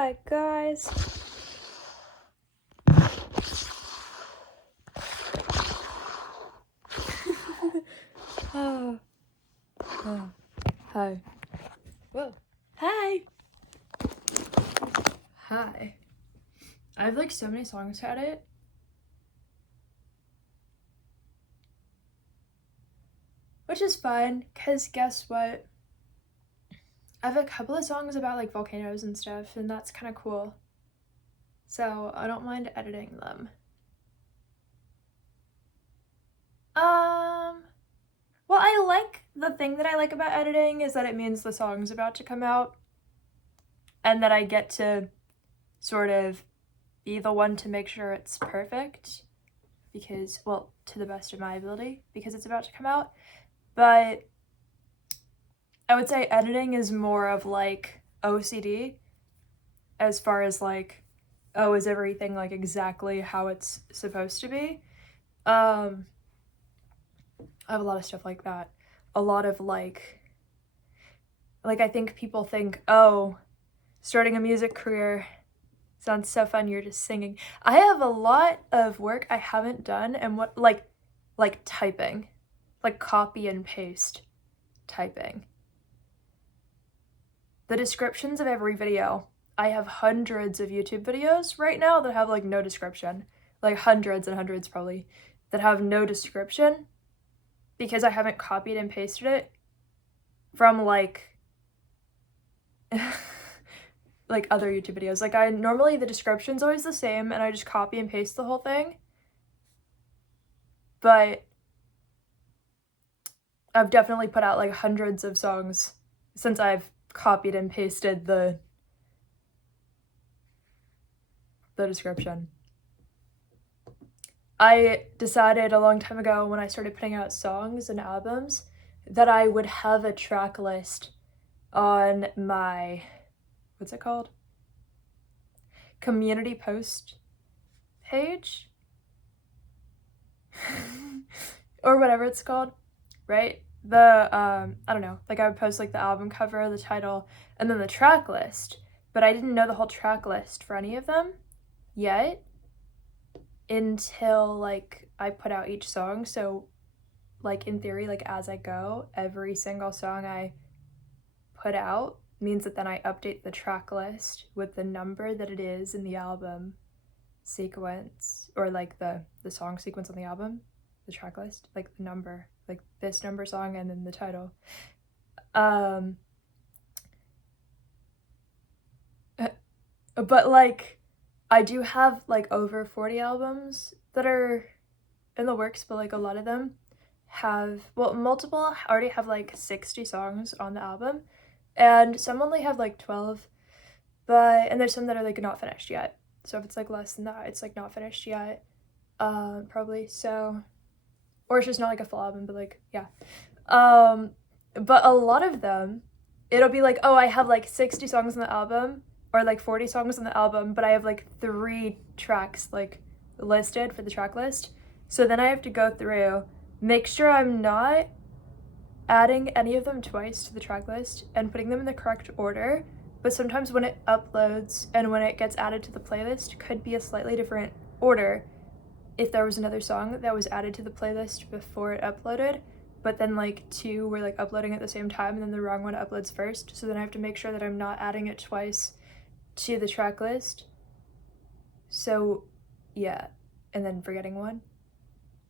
Hi guys. Hi. Whoa. Hi. Hi. I have like so many songs to edit. Which is fun, cause guess what? I have a couple of songs about like volcanoes and stuff, and that's kind of cool. So I don't mind editing them. Well, the thing that I like about editing is that it means the song's about to come out, and that I get to sort of be the one to make sure it's perfect, because, well, to the best of my ability, because it's about to come out. But I would say editing is more of like OCD, as far as like, oh, is everything like exactly how it's supposed to be? I have a lot of stuff like that. A lot of like I think people think, oh, starting a music career sounds so fun, you're just singing. I have a lot of work I haven't done, and what like typing, like copy and paste typing. The descriptions of every video. I have hundreds of YouTube videos right now that have like no description. Like hundreds and hundreds probably that have no description because I haven't copied and pasted it from like like other YouTube videos. Like I normally the description's always the same and I just copy and paste the whole thing. But I've definitely put out like hundreds of songs since I've copied and pasted the description. I decided a long time ago when I started putting out songs and albums that I would have a track list on my, what's it called? Community post page? Or whatever it's called, right? I don't know, like I would post like the album cover, the title, and then the track list, but I didn't know the whole track list for any of them yet until like I put out each song. So like in theory, like as I go, every single song I put out means that then I update the track list with the number that it is in the album sequence, or like the song sequence on the album, the track list, like the number, like this number song and then the title. But like I do have like over 40 albums that are in the works, but like a lot of them have, well, multiple already have like 60 songs on the album, and some only have like 12, and there's some that are like not finished yet. So if it's like less than that, it's like not finished yet, probably. So, or it's just not like a full album, but like, yeah. But a lot of them, it'll be like, oh, I have like 60 songs on the album, or like 40 songs on the album, but I have like 3 tracks like listed for the track list. So then I have to go through, make sure I'm not adding any of them twice to the track list and putting them in the correct order. But sometimes when it uploads and when it gets added to the playlist could be a slightly different order if there was another song that was added to the playlist before it uploaded, but then like 2 were like uploading at the same time and then the wrong one uploads first. So then I have to make sure that I'm not adding it twice to the track list. So yeah, and then forgetting one.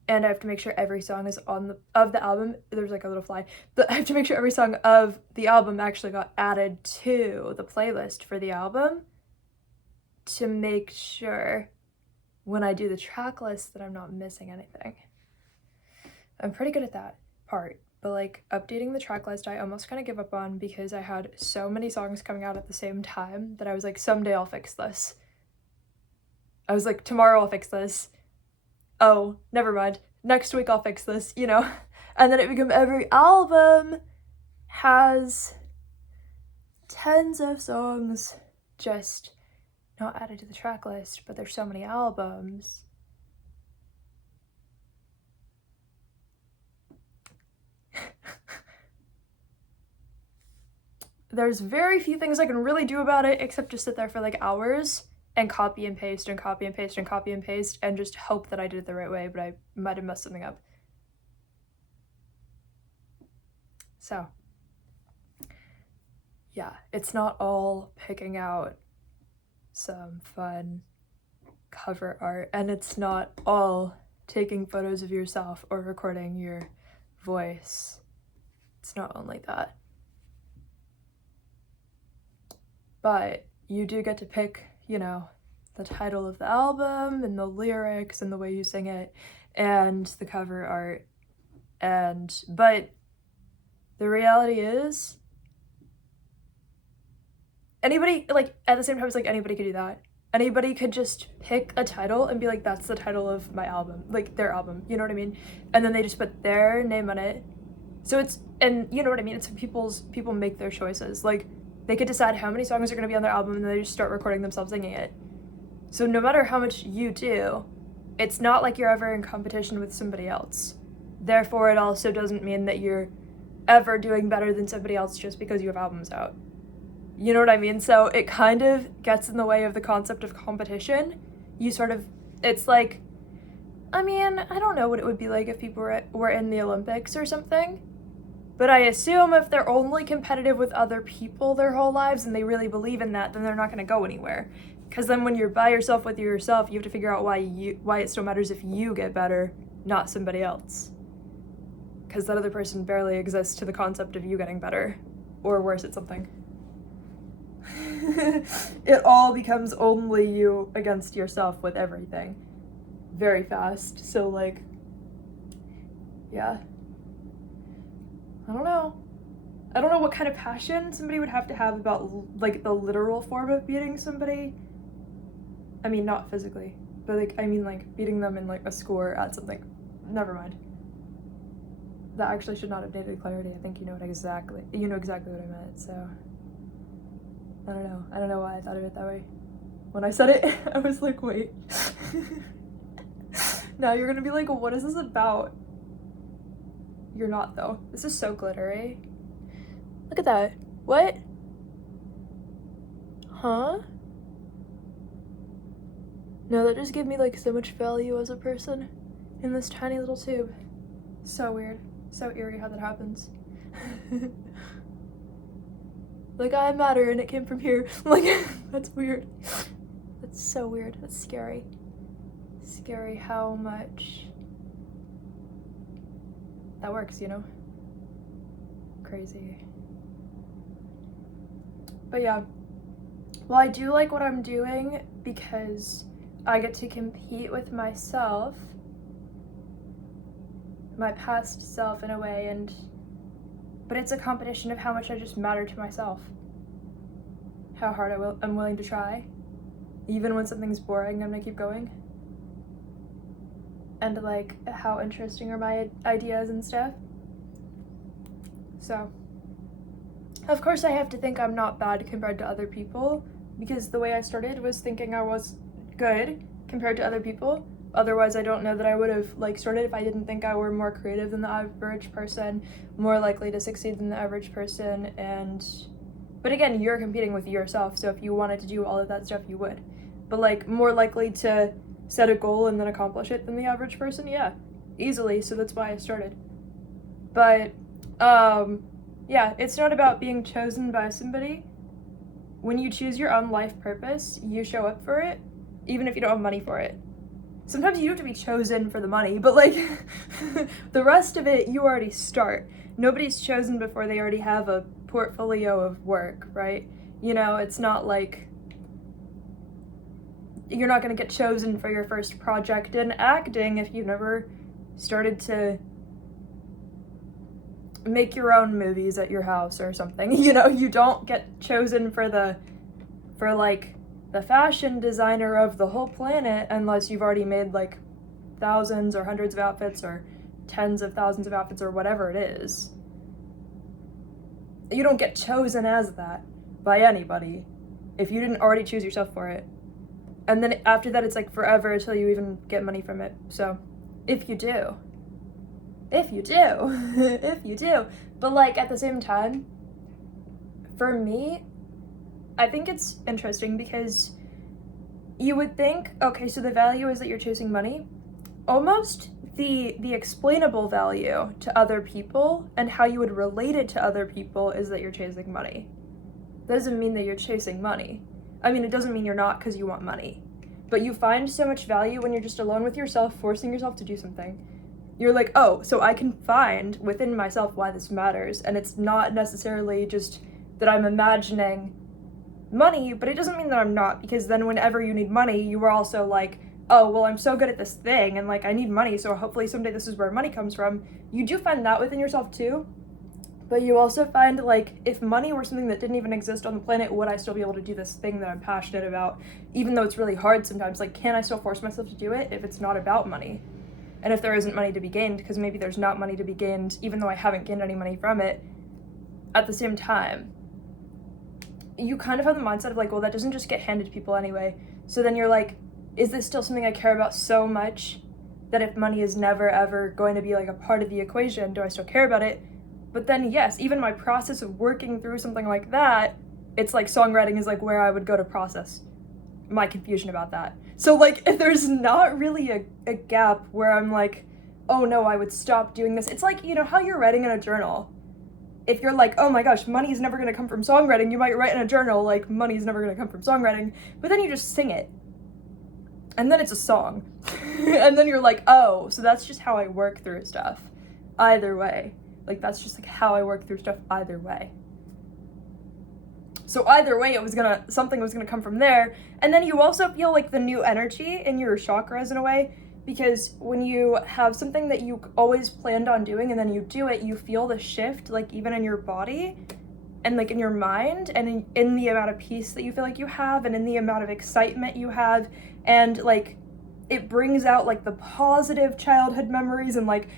And I have to make sure every song is of the album. There's like a little fly, but I have to make sure every song of the album actually got added to the playlist for the album, to make sure when I do the track list that I'm not missing anything. I'm pretty good at that part, but like updating the track list I almost kind of give up on because I had so many songs coming out at the same time that I was like, someday I'll fix this. I was like, tomorrow I'll fix this. Oh, never mind. Next week I'll fix this, you know? And then it became every album has tens of songs just not added to the track list, but there's so many albums. there's very few things I can really do about it except just sit there for like hours and copy and paste and copy and paste and copy and paste and just hope that I did it the right way, but I might have messed something up. So, yeah, it's not all picking out some fun cover art, and it's not all taking photos of yourself or recording your voice. It's not only that. But you do get to pick, you know, the title of the album and the lyrics and the way you sing it and the cover art. But the reality is, anybody, like, at the same time, it's like anybody could do that. Anybody could just pick a title and be like, that's the title of my album, like their album, you know what I mean? And then they just put their name on it. So it's, and you know what I mean? It's people make their choices. Like, they could decide how many songs are going to be on their album and then they just start recording themselves singing it. So no matter how much you do, it's not like you're ever in competition with somebody else. Therefore, it also doesn't mean that you're ever doing better than somebody else just because you have albums out. You know what I mean? So it kind of gets in the way of the concept of competition. It's like, I mean, I don't know what it would be like if people were in the Olympics or something. But I assume if they're only competitive with other people their whole lives and they really believe in that, then they're not going to go anywhere. Because then when you're by yourself with yourself, you have to figure out why it still matters if you get better, not somebody else. Because that other person barely exists to the concept of you getting better. Or worse at something. It all becomes only you against yourself with everything. Very fast. So, like, yeah. I don't know what kind of passion somebody would have to have about, like, the literal form of beating somebody. I mean, not physically, but, like, I mean, like, beating them in, like, a score at something. Never mind. That actually should not have needed clarity. I think you know exactly what I meant, so. I don't know why I thought of it that way. When I said it, I was like, wait. Now you're gonna be like, what is this about? You're not, though. This is so glittery. Look at that. What? Huh? No, that just gave me, like, so much value as a person in this tiny little tube. So weird. So eerie how that happens. Like, I matter and it came from here. Like, that's weird. That's so weird. That's scary. Scary how much that works, you know? Crazy. But yeah. Well, I do like what I'm doing because I get to compete with myself, my past self in a way, but it's a competition of how much I just matter to myself. How hard I'm willing to try. Even when something's boring, I'm gonna keep going. And like, how interesting are my ideas and stuff. So, of course I have to think I'm not bad compared to other people, because the way I started was thinking I was good compared to other people. Otherwise, I don't know that I would have started if I didn't think I were more creative than the average person, more likely to succeed than the average person, but again, you're competing with yourself, so if you wanted to do all of that stuff, you would. But more likely to set a goal and then accomplish it than the average person, yeah, easily, so that's why I started. But, yeah, it's not about being chosen by somebody. When you choose your own life purpose, you show up for it, even if you don't have money for it. Sometimes you have to be chosen for the money, but the rest of it, you already start. Nobody's chosen before they already have a portfolio of work, right? You know, it's not like you're not gonna get chosen for your first project in acting if you've never started to make your own movies at your house or something. You know, you don't get chosen for the fashion designer of the whole planet unless you've already made thousands or hundreds of outfits or tens of thousands of outfits or whatever it is. You don't get chosen as that by anybody if you didn't already choose yourself for it. And then after that, it's forever until you even get money from it. So if you do. But at the same time, For me, I think it's interesting because you would think, okay, so the value is that you're chasing money. Almost the explainable value to other people and how you would relate it to other people is that you're chasing money. That doesn't mean that you're chasing money. I mean, it doesn't mean you're not because you want money. But you find so much value when you're just alone with yourself, forcing yourself to do something. You're like, oh, so I can find within myself why this matters. And it's not necessarily just that I'm imagining money, but it doesn't mean that I'm not, because then whenever you need money, you are also like, oh, well, I'm so good at this thing, and like, I need money, so hopefully someday this is where money comes from. You do find that within yourself too, but you also find, like, if money were something that didn't even exist on the planet, would I still be able to do this thing that I'm passionate about, even though it's really hard sometimes? Like, can I still force myself to do it if it's not about money? And if there isn't money to be gained, because maybe there's not money to be gained, even though I haven't gained any money from it, at the same time, you kind of have the mindset of like, well, that doesn't just get handed to people anyway. So then you're like, is this still something I care about so much that if money is never ever going to be like a part of the equation, do I still care about it? But then yes, even my process of working through something like that, it's like songwriting is like where I would go to process my confusion about that. So like, if there's not really a gap where I'm like, oh no, I would stop doing this. It's like, you know how you're writing in a journal. If you're like, oh my gosh, money's never gonna come from songwriting, you might write in a journal like, money's never gonna come from songwriting, but then you just sing it. And then it's a song. And then you're like, oh, so that's just how I work through stuff. Either way. Like, that's just like how I work through stuff either way. So either way, something was gonna come from there. And then you also feel like the new energy in your chakras in a way, because when you have something that you always planned on doing and then you do it, you feel the shift, like even in your body and like in your mind and in the amount of peace that you feel like you have and in the amount of excitement you have. And like, it brings out like the positive childhood memories and like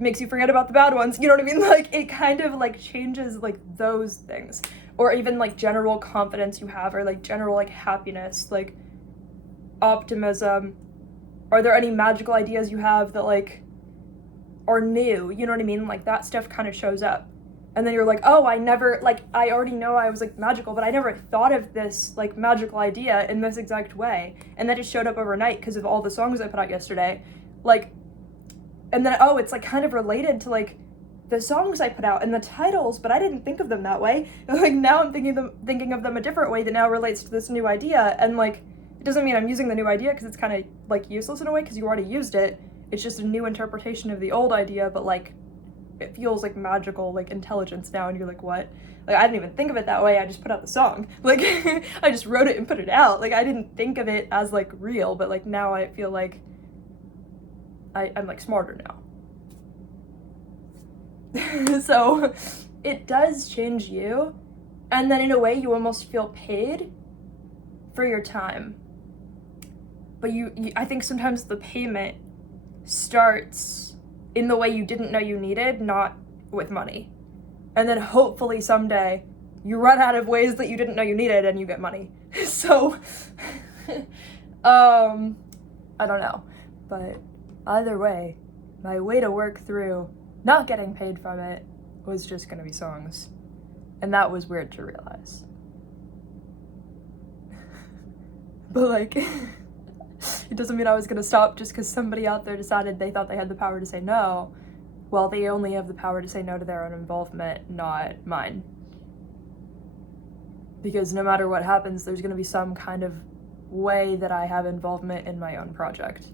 makes you forget about the bad ones. You know what I mean? Like, it kind of like changes like those things. Or even like general confidence you have, or like general like happiness, like optimism. Are there any magical ideas you have that like are new? You know what I mean? Like, that stuff kind of shows up. And then you're like, oh, I already know I was like magical, but I never thought of this like magical idea in this exact way. And that just showed up overnight because of all the songs I put out yesterday. Like, and then, oh, it's like kind of related to like the songs I put out and the titles, but I didn't think of them that way. And like, now I'm thinking of them a different way that now relates to this new idea. And like, it doesn't mean I'm using the new idea because it's kind of like useless in a way because you already used it. It's just a new interpretation of the old idea, but like, it feels like magical, like intelligence now, and you're like, what? Like, I didn't even think of it that way, I just put out the song. Like, I just wrote it and put it out. Like, I didn't think of it as like real, but like now I feel like I'm like smarter now. So it does change you, and then in a way you almost feel paid for your time. But I think sometimes the payment starts in the way you didn't know you needed, not with money. And then hopefully someday you run out of ways that you didn't know you needed and you get money. So, I don't know. But either way, my way to work through not getting paid from it was just gonna be songs. And that was weird to realize. But like, it doesn't mean I was gonna stop just because somebody out there decided they thought they had the power to say no. Well, they only have the power to say no to their own involvement, not mine. Because no matter what happens, there's gonna be some kind of way that I have involvement in my own project.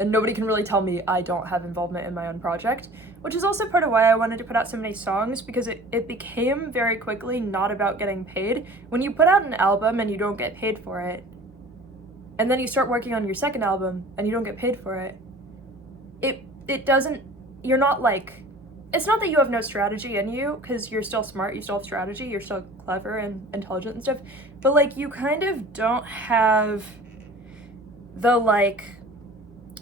And nobody can really tell me I don't have involvement in my own project, which is also part of why I wanted to put out so many songs, because it became very quickly not about getting paid. When you put out an album and you don't get paid for it, and then you start working on your second album and you don't get paid for it, it doesn't, you're not like, it's not that you have no strategy in you, because you're still smart, you still have strategy, you're still clever and intelligent and stuff, but like, you kind of don't have the like,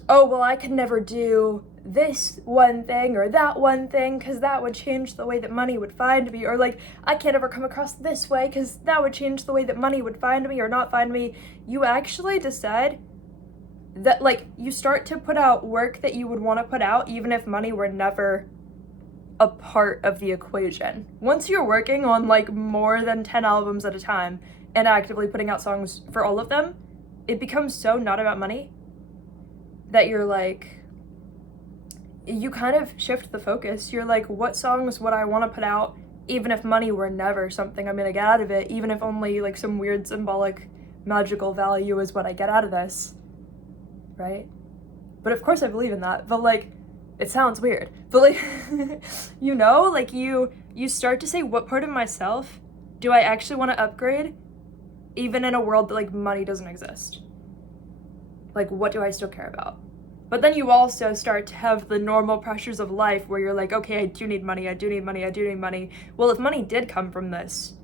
oh, well, I could never do this one thing or that one thing because that would change the way that money would find me, or like, I can't ever come across this way because that would change the way that money would find me or not find me. You actually decide that, like, you start to put out work that you would want to put out even if money were never a part of the equation. Once you're working on like more than 10 albums at a time and actively putting out songs for all of them, it becomes so not about money that you're like, you kind of shift the focus. You're like, what songs would I want to put out even if money were never something I'm gonna get out of it, even if only like some weird symbolic magical value is what I get out of this, right? But of course I believe in that, but like, it sounds weird, but like, you know, like you start to say, what part of myself do I actually want to upgrade even in a world that like money doesn't exist? Like, what do I still care about? But then you also start to have the normal pressures of life where you're like, okay, I do need money, I do need money, I do need money. Well, if money did come from this,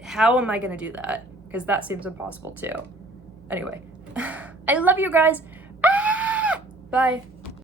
how am I gonna do that? Because that seems impossible too. Anyway, I love you guys. Ah! Bye.